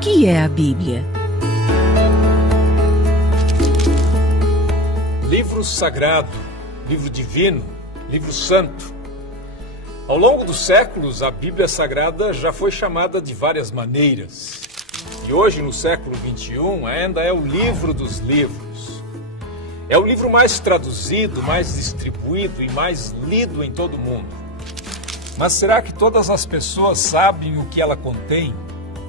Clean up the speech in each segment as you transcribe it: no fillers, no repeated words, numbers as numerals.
que é a Bíblia? Livro sagrado, livro divino, livro santo. Ao longo dos séculos, a Bíblia Sagrada já foi chamada de várias maneiras. E hoje, no século XXI, ainda é o livro dos livros. É o livro mais traduzido, mais distribuído e mais lido em todo o mundo. Mas será que todas as pessoas sabem o que ela contém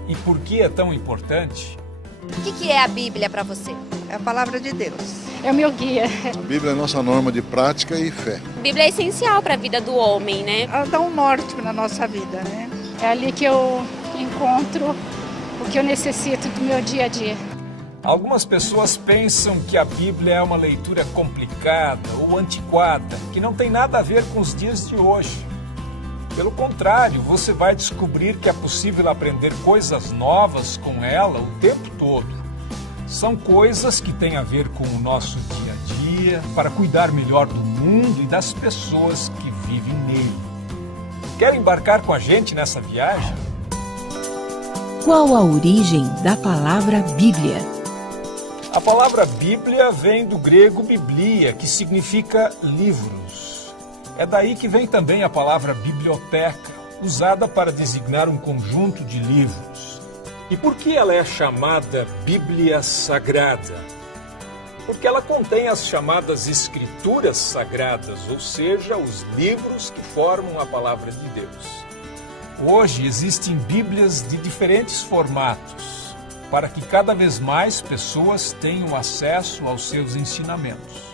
e por que é tão importante? O que é a Bíblia para você? É a palavra de Deus. É o meu guia. A Bíblia é a nossa norma de prática e fé. A Bíblia é essencial para a vida do homem, né? Ela dá um norte na nossa vida, né? É ali que eu encontro o que eu necessito do meu dia a dia. Algumas pessoas pensam que a Bíblia é uma leitura complicada ou antiquada, que não tem nada a ver com os dias de hoje. Pelo contrário, você vai descobrir que é possível aprender coisas novas com ela o tempo todo. São coisas que têm a ver com o nosso dia a dia, para cuidar melhor do mundo e das pessoas que vivem nele. Quer embarcar com a gente nessa viagem? Qual a origem da palavra Bíblia? A palavra Bíblia vem do grego biblia, que significa livros. É daí que vem também a palavra biblioteca, usada para designar um conjunto de livros. E por que ela é chamada Bíblia Sagrada? Porque ela contém as chamadas Escrituras Sagradas, ou seja, os livros que formam a palavra de Deus. Hoje existem Bíblias de diferentes formatos, para que cada vez mais pessoas tenham acesso aos seus ensinamentos.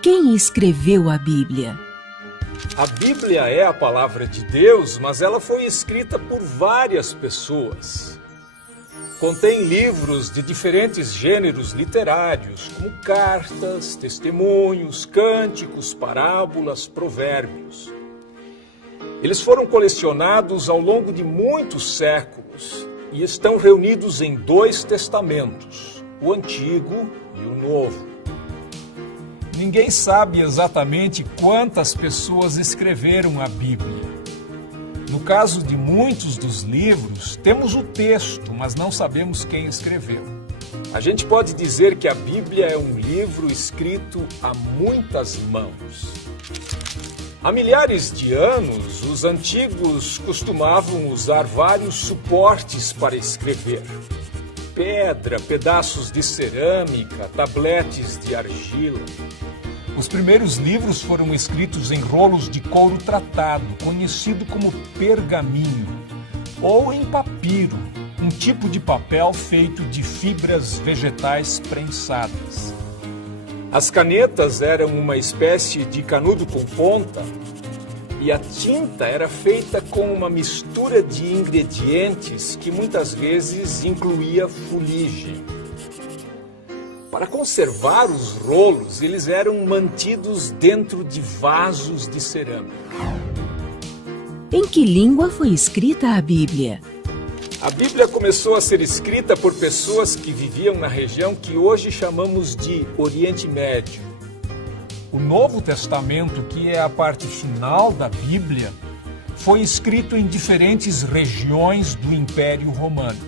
Quem escreveu a Bíblia? A Bíblia é a palavra de Deus, mas ela foi escrita por várias pessoas. Contém livros de diferentes gêneros literários, como cartas, testemunhos, cânticos, parábolas, provérbios. Eles foram colecionados ao longo de muitos séculos e estão reunidos em 2 testamentos, o Antigo e o Novo. Ninguém sabe exatamente quantas pessoas escreveram a Bíblia. No caso de muitos dos livros, temos o texto, mas não sabemos quem escreveu. A gente pode dizer que a Bíblia é um livro escrito a muitas mãos. Há milhares de anos, os antigos costumavam usar vários suportes para escrever. Pedra, pedaços de cerâmica, tabletes de argila. Os primeiros livros foram escritos em rolos de couro tratado, conhecido como pergaminho, ou em papiro, um tipo de papel feito de fibras vegetais prensadas. As canetas eram uma espécie de canudo com ponta, e a tinta era feita com uma mistura de ingredientes que muitas vezes incluía fuligem. Para conservar os rolos, eles eram mantidos dentro de vasos de cerâmica. Em que língua foi escrita a Bíblia? A Bíblia começou a ser escrita por pessoas que viviam na região que hoje chamamos de Oriente Médio. O Novo Testamento, que é a parte final da Bíblia, foi escrito em diferentes regiões do Império Romano.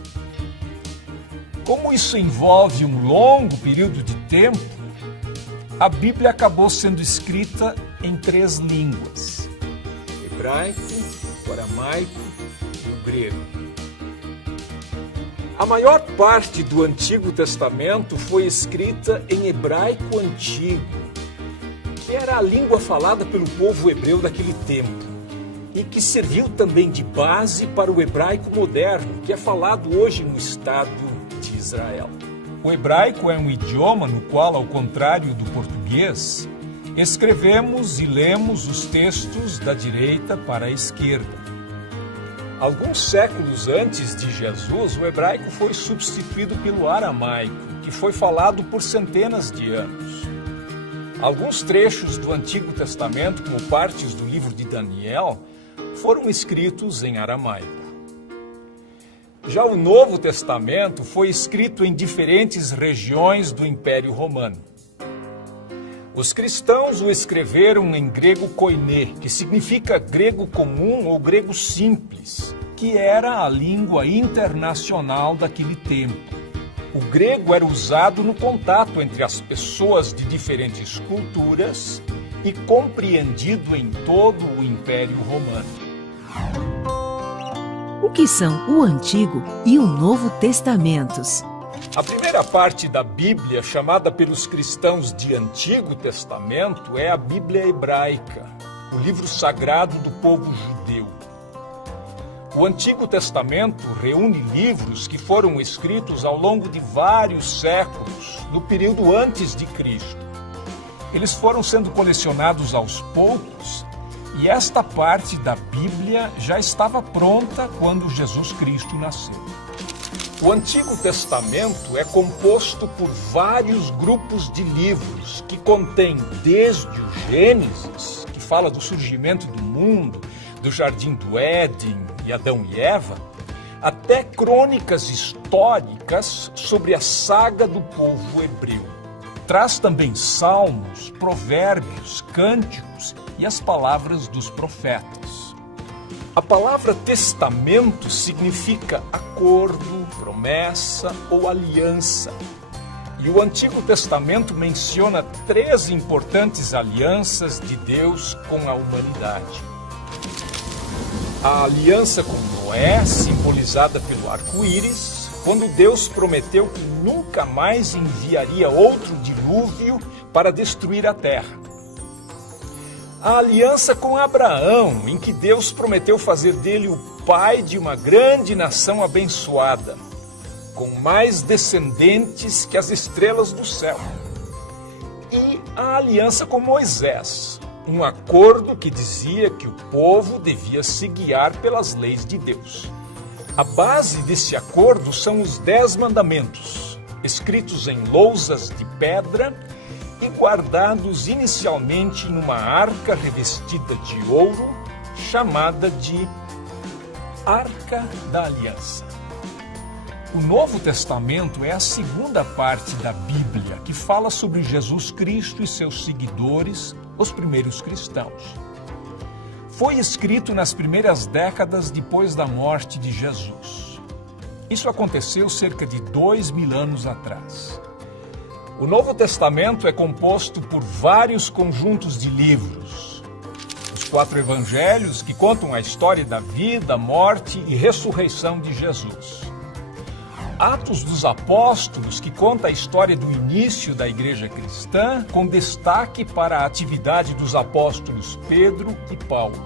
Como isso envolve um longo período de tempo, a Bíblia acabou sendo escrita em 3 línguas: hebraico, o aramaico e o grego. A maior parte do Antigo Testamento foi escrita em hebraico antigo, que era a língua falada pelo povo hebreu daquele tempo, e que serviu também de base para o hebraico moderno, que é falado hoje no Estado de Israel. O hebraico é um idioma no qual, ao contrário do português, escrevemos e lemos os textos da direita para a esquerda. Alguns séculos antes de Jesus, o hebraico foi substituído pelo aramaico, que foi falado por centenas de anos. Alguns trechos do Antigo Testamento, como partes do livro de Daniel, foram escritos em aramaico. Já o Novo Testamento foi escrito em diferentes regiões do Império Romano. Os cristãos o escreveram em grego koiné, que significa grego comum ou grego simples, que era a língua internacional daquele tempo. O grego era usado no contato entre as pessoas de diferentes culturas e compreendido em todo o Império Romano. O que são o Antigo e o Novo Testamentos? A primeira parte da Bíblia, chamada pelos cristãos de Antigo Testamento, é a Bíblia hebraica, o livro sagrado do povo judeu. O Antigo Testamento reúne livros que foram escritos ao longo de vários séculos, no período antes de Cristo. Eles foram sendo colecionados aos poucos e esta parte da Bíblia já estava pronta quando Jesus Cristo nasceu. O Antigo Testamento é composto por vários grupos de livros que contêm desde o Gênesis, que fala do surgimento do mundo, do Jardim do Éden e Adão e Eva, até crônicas históricas sobre a saga do povo hebreu. Traz também salmos, provérbios, cânticos e as palavras dos profetas. A palavra testamento significa acordo, promessa ou aliança. E o Antigo Testamento menciona 3 importantes alianças de Deus com a humanidade. A aliança com Noé, simbolizada pelo arco-íris, quando Deus prometeu que nunca mais enviaria outro dilúvio para destruir a terra. A aliança com Abraão, em que Deus prometeu fazer dele o pai de uma grande nação abençoada, com mais descendentes que as estrelas do céu. E a aliança com Moisés, um acordo que dizia que o povo devia se guiar pelas leis de Deus. A base desse acordo são os 10 mandamentos, escritos em lousas de pedra e guardados inicialmente em uma arca revestida de ouro, chamada de Arca da Aliança. O Novo Testamento é a segunda parte da Bíblia, que fala sobre Jesus Cristo e seus seguidores, os primeiros cristãos. Foi escrito nas primeiras décadas depois da morte de Jesus. Isso aconteceu cerca de 2000 anos atrás. O Novo Testamento é composto por vários conjuntos de livros. Os 4 evangelhos que contam a história da vida, morte e ressurreição de Jesus. Atos dos Apóstolos, que conta a história do início da igreja cristã, com destaque para a atividade dos apóstolos Pedro e Paulo.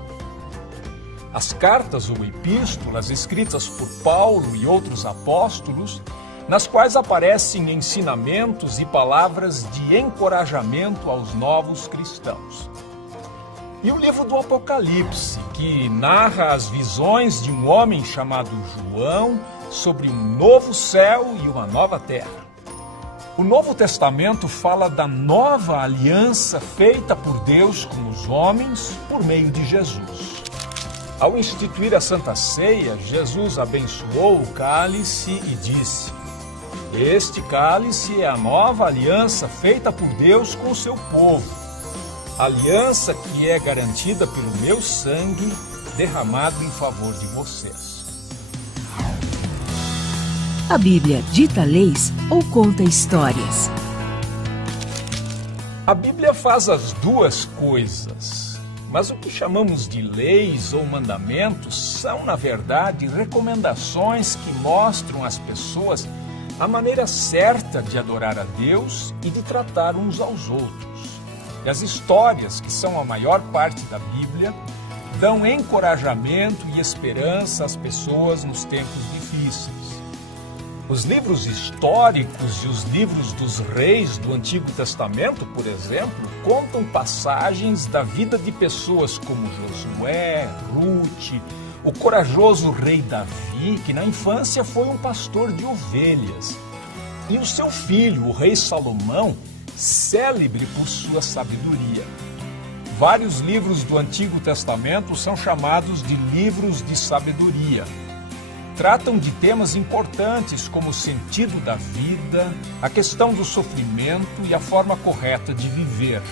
As cartas ou epístolas escritas por Paulo e outros apóstolos, nas quais aparecem ensinamentos e palavras de encorajamento aos novos cristãos. E o livro do Apocalipse, que narra as visões de um homem chamado João sobre um novo céu e uma nova terra. O Novo Testamento fala da nova aliança feita por Deus com os homens por meio de Jesus. Ao instituir a Santa Ceia, Jesus abençoou o cálice e disse: "Este cálice é a nova aliança feita por Deus com o seu povo, aliança que é garantida pelo meu sangue derramado em favor de vocês." A Bíblia dita leis ou conta histórias? A Bíblia faz as duas coisas, mas o que chamamos de leis ou mandamentos são, na verdade, recomendações que mostram às pessoas a maneira certa de adorar a Deus e de tratar uns aos outros. E as histórias, que são a maior parte da Bíblia, dão encorajamento e esperança às pessoas nos tempos difíceis. Os livros históricos e os livros dos reis do Antigo Testamento, por exemplo, contam passagens da vida de pessoas como Josué, Ruth, o corajoso rei Davi, que na infância foi um pastor de ovelhas, e o seu filho, o rei Salomão, célebre por sua sabedoria. Vários livros do Antigo Testamento são chamados de livros de sabedoria. Tratam de temas importantes como o sentido da vida, a questão do sofrimento e a forma correta de viver.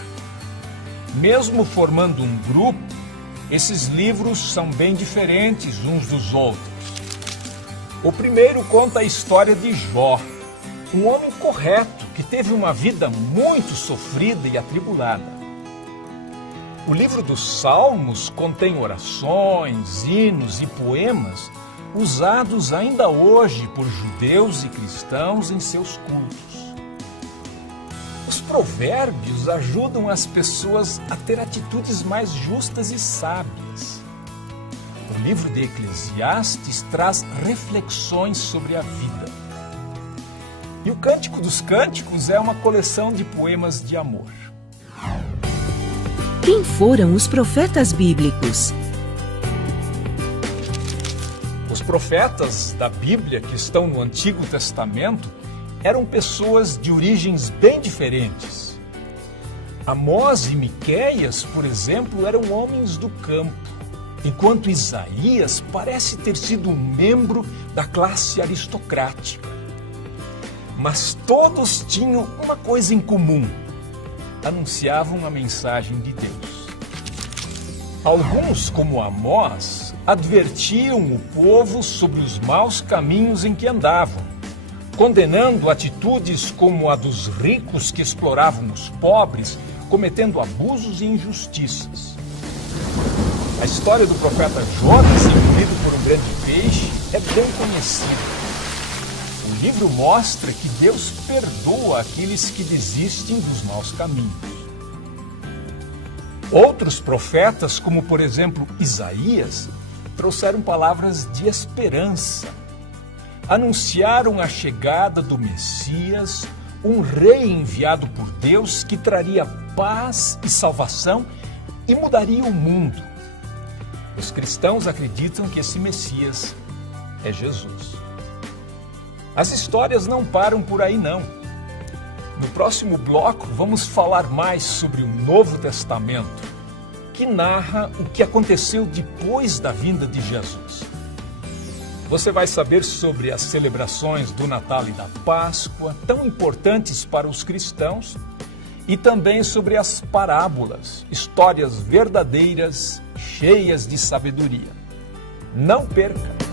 Mesmo formando um grupo, Esses livros são bem diferentes uns dos outros. O primeiro conta a história de Jó, um homem correto que teve uma vida muito sofrida e atribulada. O livro dos Salmos contém orações, hinos e poemas usados ainda hoje por judeus e cristãos em seus cultos. Os provérbios ajudam as pessoas a ter atitudes mais justas e sábias. O livro de Eclesiastes traz reflexões sobre a vida. E o Cântico dos Cânticos é uma coleção de poemas de amor. Quem foram os profetas bíblicos? Os profetas da Bíblia que estão no Antigo Testamento eram pessoas de origens bem diferentes. Amós e Miqueias, por exemplo, eram homens do campo, enquanto Isaías parece ter sido um membro da classe aristocrática. Mas todos tinham uma coisa em comum: anunciavam a mensagem de Deus. Alguns, como Amós, advertiam o povo sobre os maus caminhos em que andavam, condenando atitudes como a dos ricos que exploravam os pobres, cometendo abusos e injustiças. A história do profeta Jonas, engolido por um grande peixe, é bem conhecida. O livro mostra que Deus perdoa aqueles que desistem dos maus caminhos. Outros profetas, como por exemplo Isaías, trouxeram palavras de esperança. Anunciaram a chegada do Messias, um rei enviado por Deus que traria paz e salvação e mudaria o mundo. Os cristãos acreditam que esse Messias é Jesus. As histórias não param por aí, não. No próximo bloco, vamos falar mais sobre o Novo Testamento, que narra o que aconteceu depois da vinda de Jesus. Você vai saber sobre as celebrações do Natal e da Páscoa, tão importantes para os cristãos, e também sobre as parábolas, histórias verdadeiras, cheias de sabedoria. Não perca!